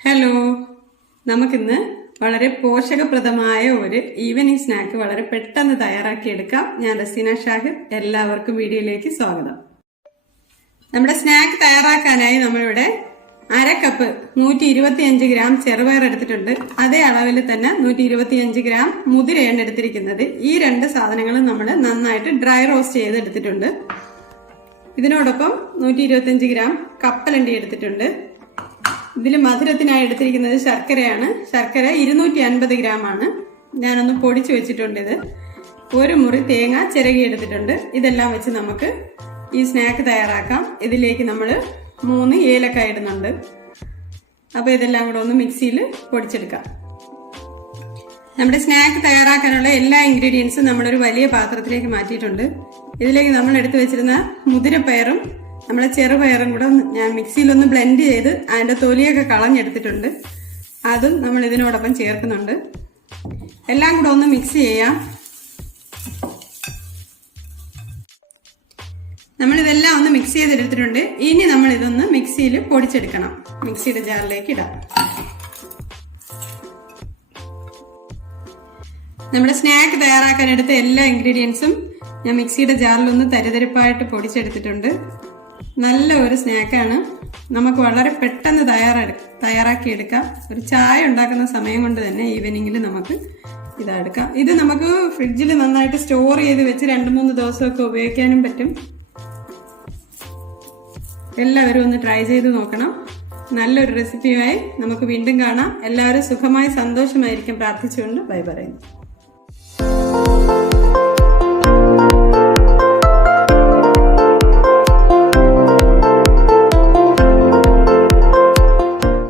Hello, നമുക്കിന്ന് വളരെ പോഷകപ്രദമായ ഒരു ഈവനിങ് സ്നാക്ക് വളരെ പെട്ടെന്ന് തയ്യാറാക്കിയെടുക്കാം. ഞാൻ റസീന ഷാഹിർ. എല്ലാവർക്കും വീഡിയോയിലേക്ക് സ്വാഗതം. നമ്മുടെ സ്നാക്ക് തയ്യാറാക്കാനായി നമ്മളിവിടെ 1/2 കപ്പ് 125 ഗ്രാം ചെറുപയർ എടുത്തിട്ടുണ്ട്. അതേ അളവിൽ തന്നെ 125 ഗ്രാം മുതിരയാണ് എടുത്തിരിക്കുന്നത്. ഈ രണ്ട് സാധനങ്ങളും നമ്മൾ നന്നായിട്ട് ഡ്രൈ റോസ്റ്റ് ചെയ്തെടുത്തിട്ടുണ്ട്. ഇതിനോടൊപ്പം 125 ഗ്രാം കപ്പലണ്ടി എടുത്തിട്ടുണ്ട്. ഇതിൽ മധുരത്തിനായി എടുത്തിരിക്കുന്നത് ശർക്കരയാണ്. ശർക്കര 250 ഗ്രാം ആണ്. ഞാനൊന്ന് പൊടിച്ചു വെച്ചിട്ടുണ്ട്. ഇത് ഒരു മുറി തേങ്ങ ചിരകി എടുത്തിട്ടുണ്ട്. ഇതെല്ലാം വെച്ച് നമുക്ക് ഈ സ്നാക്ക് തയ്യാറാക്കാം. ഇതിലേക്ക് നമ്മൾ 3 ഏലക്കായ ഇടുന്നുണ്ട്. അപ്പോൾ ഇതെല്ലാം കൂടെ ഒന്ന് മിക്സിയിൽ പൊടിച്ചെടുക്കാം. നമ്മുടെ സ്നാക്ക് തയ്യാറാക്കാനുള്ള എല്ലാ ഇൻഗ്രീഡിയൻസും നമ്മളൊരു വലിയ പാത്രത്തിലേക്ക് മാറ്റിയിട്ടുണ്ട്. ഇതിലേക്ക് നമ്മൾ എടുത്തു വെച്ചിരുന്ന മുതിരപ്പയറും നമ്മളെ ചെറുപയറും കൂടെ ഞാൻ മിക്സിയിലൊന്ന് ബ്ലെൻഡ് ചെയ്ത് അതിൻ്റെ തൊലിയൊക്കെ കളഞ്ഞെടുത്തിട്ടുണ്ട്. അതും നമ്മൾ ഇതിനോടൊപ്പം ചേർക്കുന്നുണ്ട്. എല്ലാം കൂടെ ഒന്ന് മിക്സ് ചെയ്യാം. നമ്മളിതെല്ലാം ഒന്ന് മിക്സ് ചെയ്തെടുത്തിട്ടുണ്ട്. ഇനി നമ്മൾ ഇതൊന്ന് മിക്സിയിൽ പൊടിച്ചെടുക്കണം. മിക്സിയുടെ ജാറിലേക്ക് ഇടാം. നമ്മുടെ സ്നാക്ക് തയ്യാറാക്കാൻ എടുത്ത എല്ലാ ഇൻഗ്രീഡിയൻസും ഞാൻ മിക്സിയുടെ ജാറിലൊന്ന് തരിതരിപ്പായിട്ട് പൊടിച്ചെടുത്തിട്ടുണ്ട്. നല്ല ഒരു സ്നാക്കാണ്. നമുക്ക് വളരെ പെട്ടെന്ന് തയ്യാറാക്കിയെടുക്കാം. ഒരു ചായ ഉണ്ടാക്കുന്ന സമയം കൊണ്ട് തന്നെ ഈവനിങ്ങിൽ നമുക്ക് ഇതെടുക്കാം. ഇത് നമുക്ക് ഫ്രിഡ്ജിൽ നന്നായിട്ട് സ്റ്റോർ ചെയ്ത് വെച്ച് 2-3 ദിവസമൊക്കെ ഉപയോഗിക്കാനും പറ്റും. എല്ലാവരും ഒന്ന് ട്രൈ ചെയ്ത് നോക്കണം. നല്ലൊരു റെസിപ്പിയുമായി നമുക്ക് വീണ്ടും കാണാം. എല്ലാവരും സുഖമായി സന്തോഷമായിരിക്കും പ്രാർത്ഥിച്ചുകൊണ്ട് ബൈ പറയുന്നു.